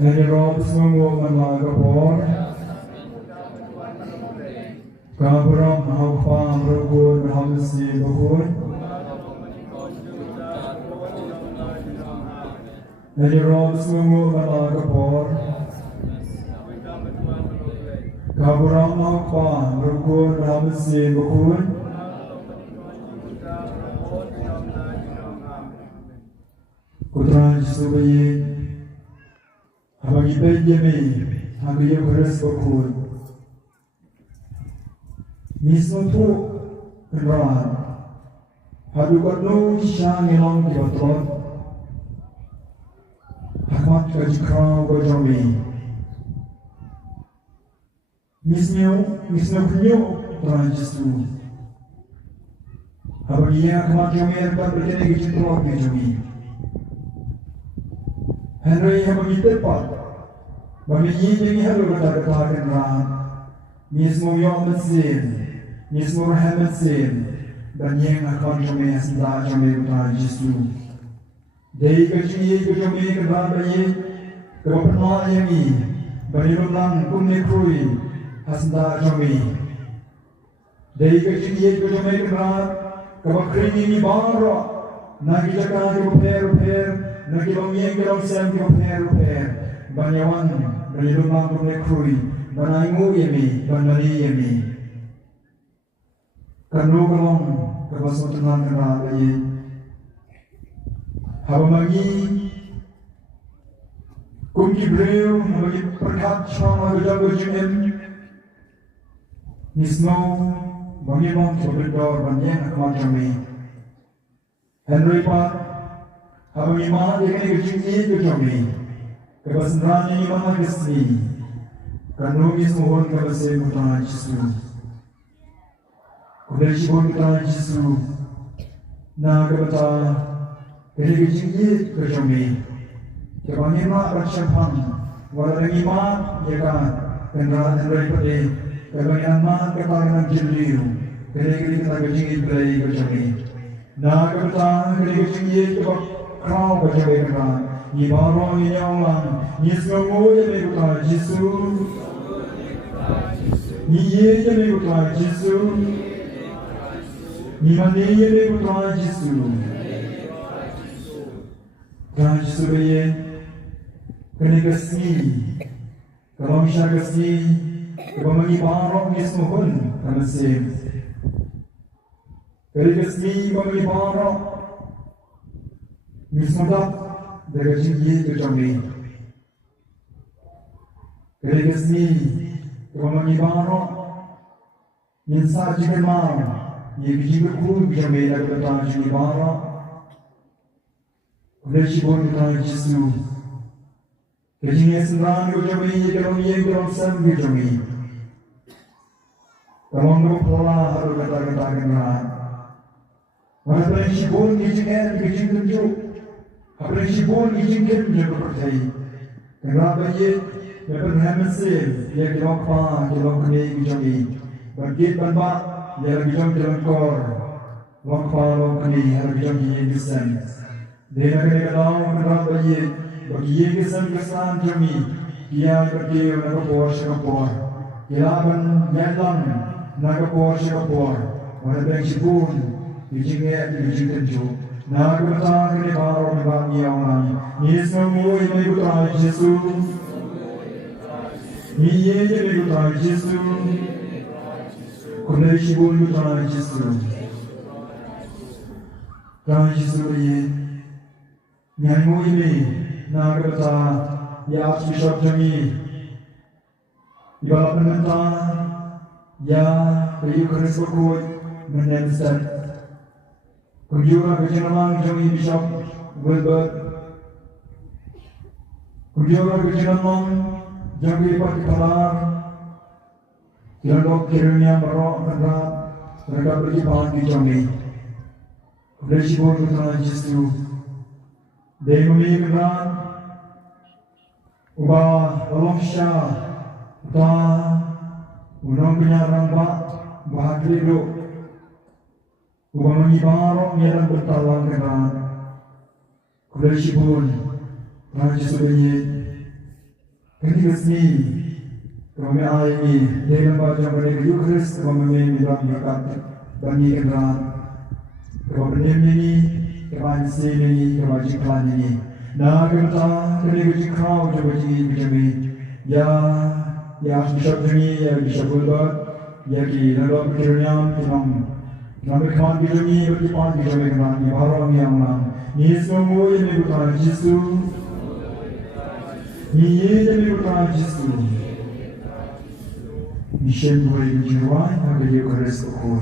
Any robs mungo managapor. Kabrahma pa rukun hamsi bukun. Any robs mungo managapor. Kabrahma pa rukun hamsi bukun. Kutrang subayi, habagi benjami, habagi beres bukun. Mismo tu kenrawan, habagi kanu syang ilang di baton, hamat kaji krau bajami. Mismo kunyo kutrang jisu, habagi yang hamat jami erkat berjaya kecintro bajami. Henry habagi tepat, bagi ini halu kata kenran, mismo yang mesin, mismo rahmat mesin, dan yang akan kami asal kami utara Yesus. Dari kecil kami kenran bagi kebenaran yang ini, bagi orang kumne krui asal kami. Dari kecil kami kenran kebenaran ini baru, nak kita kebenaran Nagilongin kilong siyang repair. Banyawan, balilumang kumnekrui, banaymu yemi, banali yemi. Kanukulong, kapasotunan kanabayi. Habamagi, kumkibreu, habagi perkat syama gajabajinin. Nismo, bangimong kibridor, banyang akamakami. Henry Pat, habang imahan dia kena kecil kejami, kebesarannya imahan kesini, kanungis mohon kebesar mutara Yesus, kudai mohon mutara Yesus, na kebeta kena kecil kejami, kebanyakan mak bercampur, walau imahan dia kan kendaraan daripada kebanyakan mak kepala jeliu, kena kecil kejami, na kebeta kena kecil Kau berjaya dengan ibarat yang ni semua yang berkata Yesus, ni yang berkata Yesus, ni mana yang berkata Yesus. Kau Yesus beri kena kasih, kalau misal kasih, kalau mengibarat ni semua pun kasih. Kena kasih, kalau mengibarat Mismodak dari sini ke kami. Dari sini kami baru insan jiran mau, ye jiran kuru kami dari kota sini baru. Dari sibuk kita Yesus. Kejadian senang kami kalau sem kami. Kalau kita pola harus kata kenal. Mana dari sibuk kejadian tunjuk. Apalagi sibuk izin juga percaya. Kenapa ye? Lepas hamil dia kilok kini kejami. Bagi bapa dia kejam kor. Lokpa kini harus kejam ye kesan. Dia kena kalau kenapa ye? Bagi ye kesan kami. Dia pergi nak por. Dia ban jalan nak por. Mana dari sibuk izin tunjuk. Nak bertahan di baru bagi orang. Ni semua yang berkata Yesus. Ni yang berkata Yesus. Kudai sibuk berkata Yesus. Kau Yesus ini. Nyanyi ini nak bertahan. Ya Bishop kami. Ibarat penentang. Ya Ïukharist berkut menentukan. Kunjungan kejenangan kami Bishop Wilbert. Kunjungan kejenangan kami Pak Kalar. Kilandok kiranya merok kendak mereka berjumpa di kami. Kudai sibuk berkata Yesus. Dari kami kendak ubah tolong syah utah unang penyarang pak bahagia dulu Kung mangibaro nilang bertalang dengan Proseshon Ïukharist Kenikasmi kami ini dalam baca mereka Ïukharist kami bilang berkat bagi dengan kami ini kami sini kami jiklan ini nah kita kami jikau coba kami ya bisa kami ya bisa berbuat ya kita dalam kiranya kami kan kami berdepan kami kami baru kami yang lang ni semua ini bukan Yesus ni ini bukan Yesus ni semua ini jiwa yang Ïukharist kau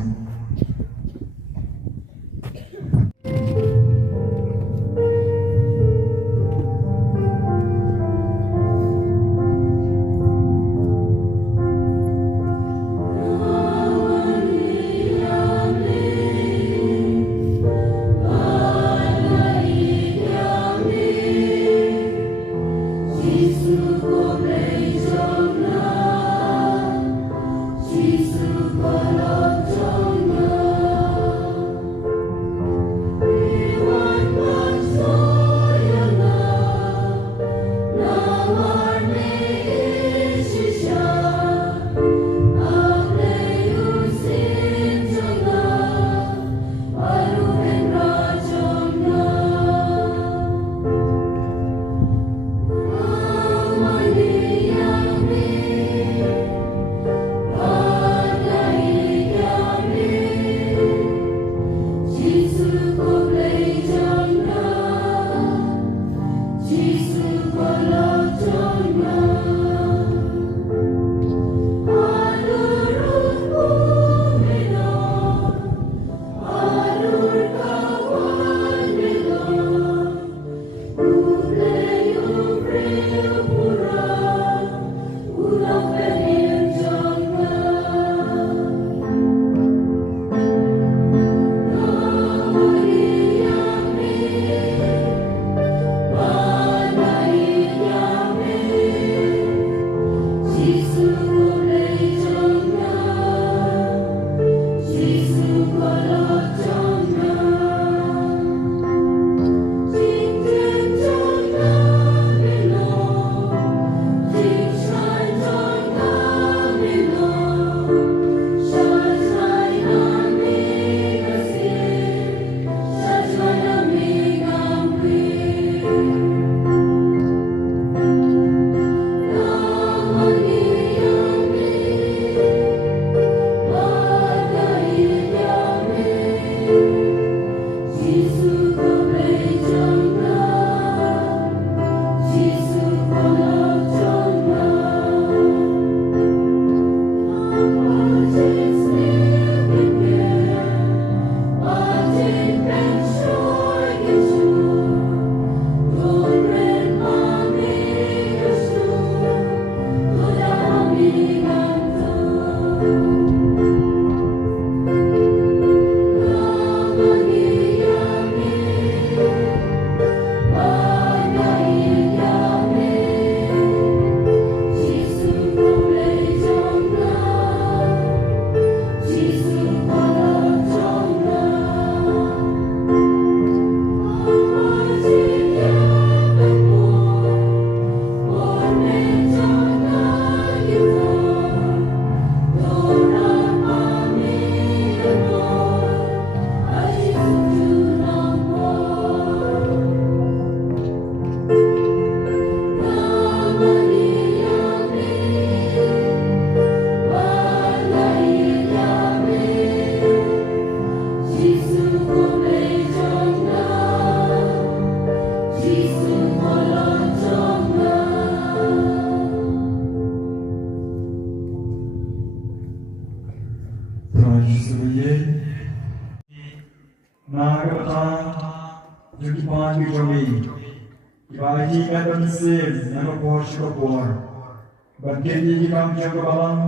Bagi kami jaga balang,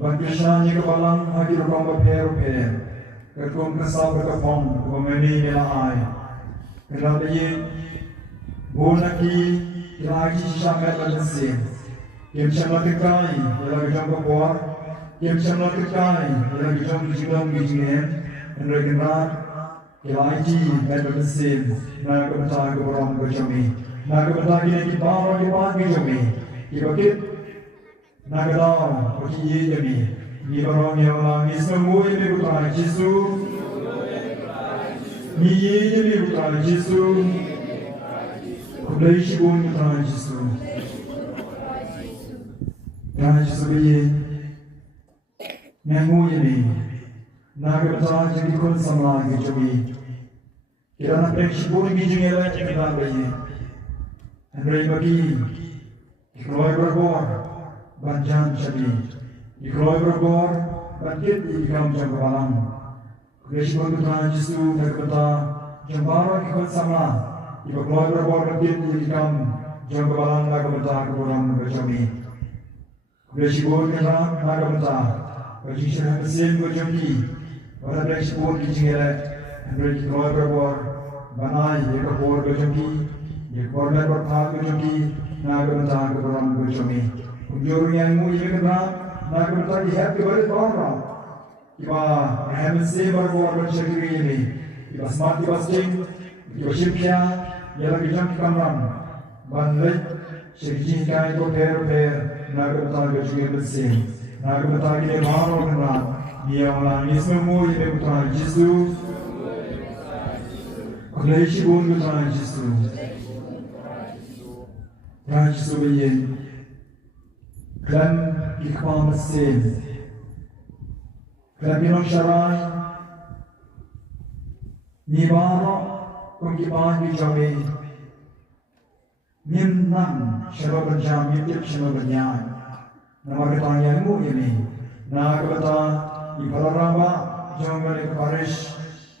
bagi syanya ke balang, hagi rong berper-per. Kerkum kesal berkepong, kemeni melai. Kerana ia, bonaki, lagi sangat bermesin. Ia sangat kekai, ia lagi jam berpuar. Ia sangat kekai, ia lagi jam dijidam dijingan. Rngewngeit iaid metromesin nagabata keberam kejami nagabata kini kibara kibat kejami kibakit nagadam bagi jami ni barang yang lang semua ini putra Yesus ni jami putra Yesus kulai shibun putra Yesus putra Yesus bagi nyangu ini nagabata jadi kon samla kejami kita nak shibun bijung yang lain kita bagi Henry bagi ikhloy berbor banjan shadi ikhloy berbor banjit ikam jam balang Krishna putra Yesus nagabata jambara ikon samla ikhloy berbor banjit ikam jam balang nagabata keburam kejami Krishna putra nagabata bagi syarah mesin kejami pada Krishna kijingela Henry ikhloy berbor banai ikabor kejami ikhloy berbor kejami nagabata keburam kejami Unjur yang mu ini kena nagabata dihat kepada orang iba hamse berbor bersyukur ini iba smart iba sing iba shipya ialah kejam kamram banlek syirjin kai to per nagabata bersyukur mesin nagabata ini maro kena dia ulang semua ini putra Yesus kulai shibun putra Yesus putra Yesus begini Klan ikhwan mesin Klan minum syarai Nibara Kungkipan dijami Minam Syarab berjam Yudhip syarab bernyai Nama ketanya ilmu ini Nagabata Ipalaraba Rngewngeit Parish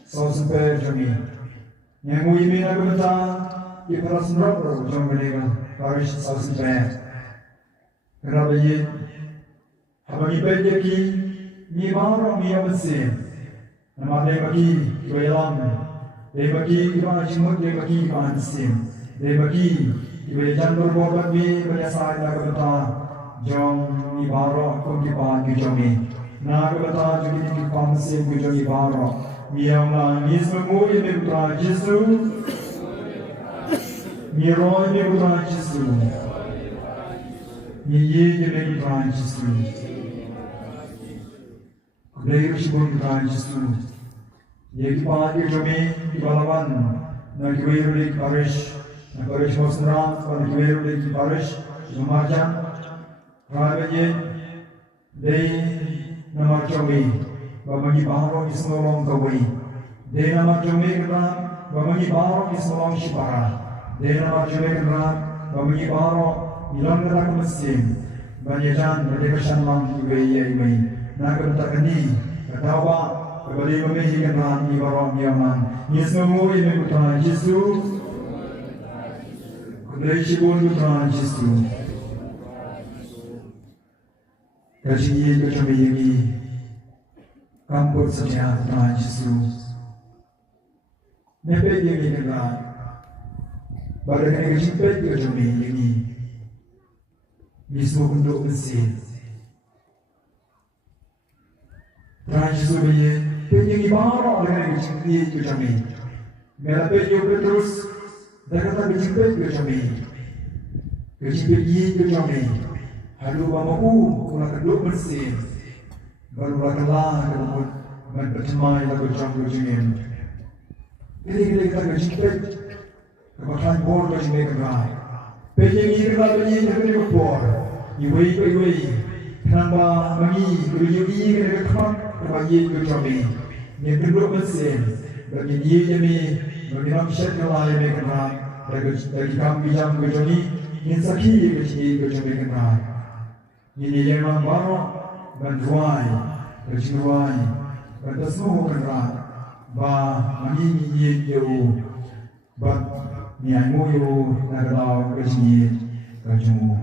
Sawsymper Yang mu ini nagabata Ipalasnrab Rngewngeit Parish Sawsymper Kenapa ye? Habagi pejaki ni mara ni amesin. Nama dia bagi ibayalam. Dia bagi ibadah jemut dia bagi ibadah mesin. Dia bagi ibadah berbuat ni berdasar nagabata jom ni mara kumkipan kujami. Nagabata jadi kumkipan mesin kujami mara. Miamlah ni semua ini putra Yesus. Miroi ni putra Yesus. Ye jadi putra Yesus. Kulai shibun putra Yesus. Ye kipat kejami kibalawan. Nak Rngewngeit Parish. Nak Parish Mosnram. Nak Rngewngeit Parish. Hajar. Raja Dei nama kami. Bagi baharo ismolong kawai. Dei nama kami kerana bagi baharo ismolong shibara. Dei nama kami kerana bagi baharo Ilang gerak mesin, banyakan Devotional lang ibai. Nagabata kani, katawa, kebali memehi kenaan ibaram yaman. Yesemua ini putra Yesus, kulai shibun putra Yesus. Kaji kecami ini, kampur setia putra Yesus. Nepet ini kenaan, badan kaji pet kecami ini. Mismo untuk mesin. Putra Yesus begini, penyanyi baru dengan kecil kami. Mela penyu Petrus, dah kata kecil kami. Kecil kami. Halu bamaku, kurang kedua mesin. Baru kelah kemudian bercemai lagu jam. Ini kita kecil. Kebakan bor kecil kerai. Penyanyi penyanyi berbuat. Iwei, kenapa bagi kuyuyi kena kemak bagi kami. Yang kedua mesin bagi dia kami bagi masyarakat yang lain kena bagi kami jam kami yang sakit kami kena. Ini yang baru bantuai, bantu semua kena. Bagi ini jauh, bagi niamu jauh nak tahu kecil kacau.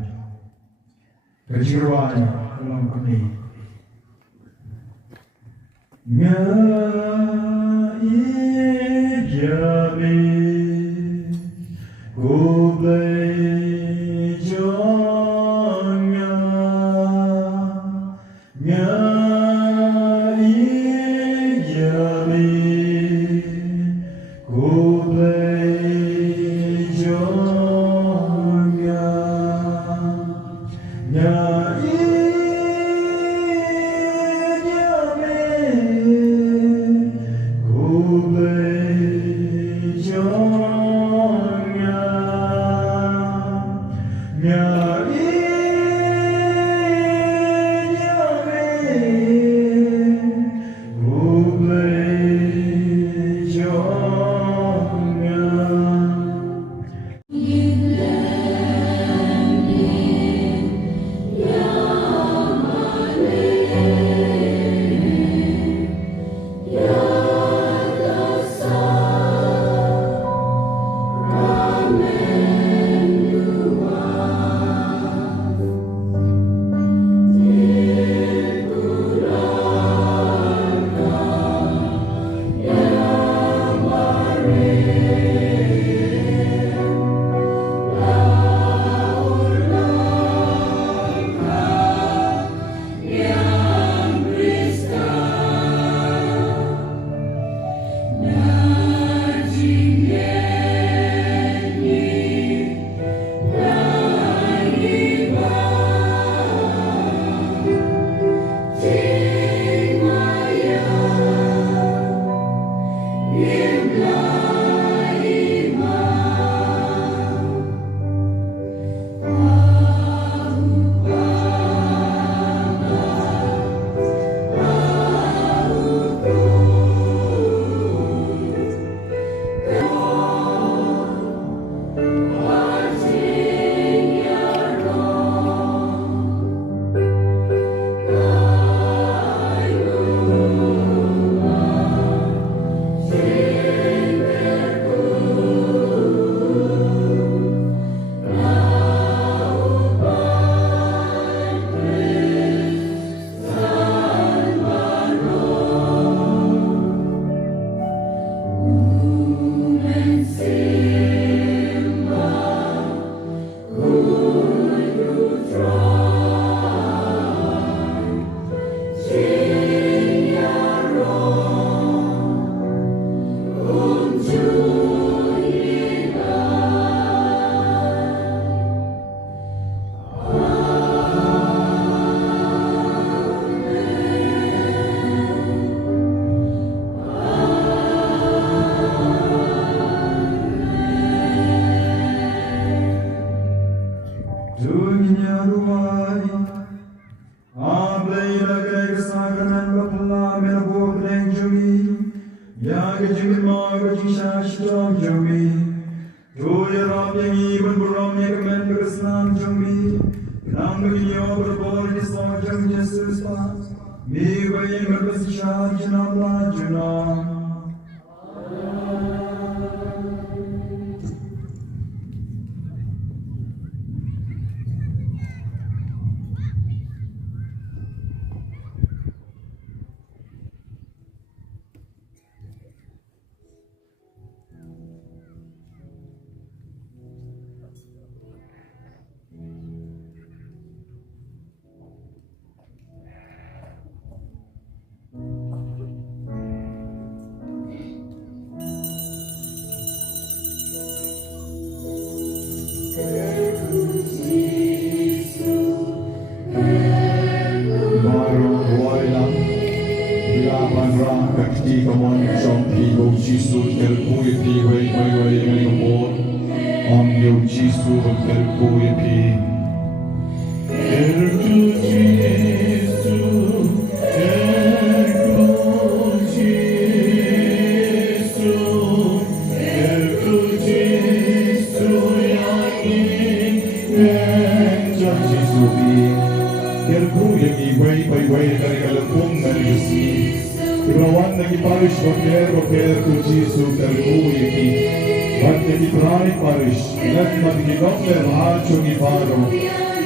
Kejiruan dalam kami. Ngaid jami, kublai jonga. Ngaid jami, Neng Jumi, Yaga Jimmy Margo Jishash Dom Jumi, Julia Rabbi, even Buram Yagaman Grisnan Jumi, Nambi Yoga Bori Sarjam Jesus Pass, Me Way Mervasha Janabla Juna. Parish Roker to Jesus Parish, let me Dr. Hajar Paro,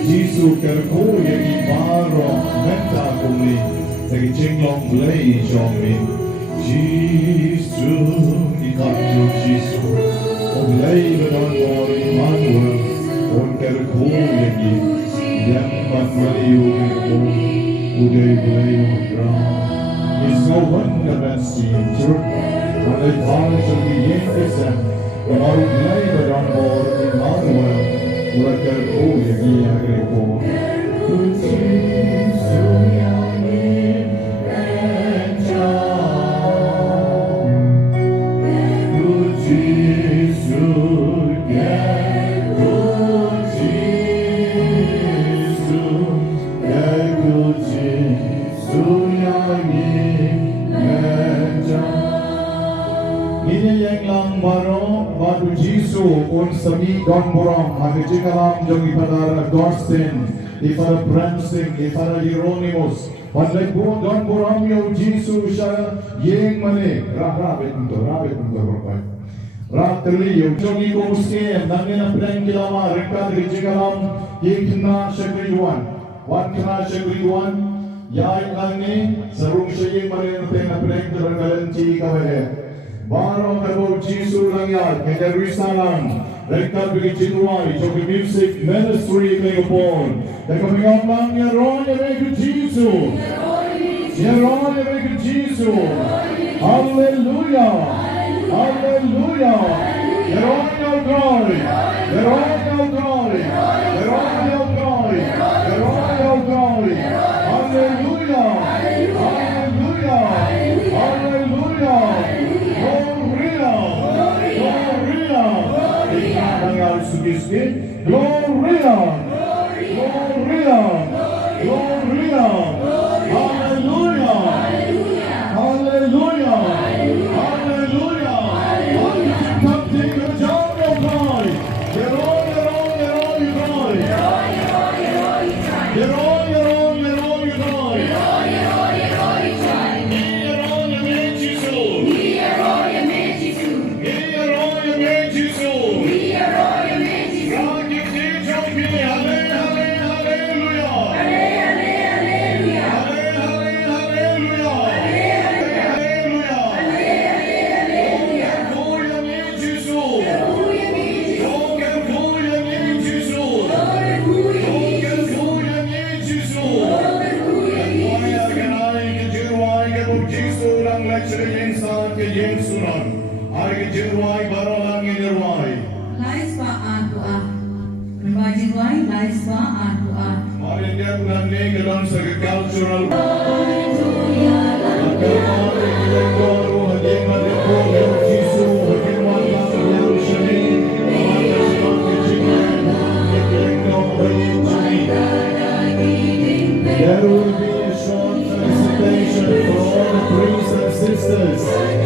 Jesus Kerkoye Paro, Meta Kumi, the Jinglong Blaze on me. Jesus, he got you, Jesus. Oblade on more Emmanuel, on Kerkoye, Yamman Mayu, Uday Blade ground. It's no wonder that seems true. When the college of the Yankees when I would lay it on board Emmanuel, like a boy in the agriculture. Good Jesus, good Jesus, yeah, good Jesus, Batu Jisu un sami don borong hagi jikaram jong ipadara Dorsten ifara Bransing ifara Hieronymus padlek bu don borong yo Jisu shara yeng mane rabet unto berpai ratri yo jong iko uske nangena preng kilama rekka hagi jikaram yeng kena shagriwan wan kena shagriwan yai langne sarung shayeng mane tena preng tergalanci kawe Baro kabo Jisu langyat kaya Jerusalem rekta bigi January so the music ministry kaya upon kaya kamingam yaron yabay Jisu yaron yabay Jisu hallelujah hallelujah yaron your glory yaron your glory yaron your glory yaron your glory hallelujah hallelujah hallelujah Gloria, Gloria, Gloria, Hallelujah, Hallelujah, Hallelujah. Come take your job, your glory. You're on, you glory. You're on, you glory. There will be a short recitation for all the priests and sisters.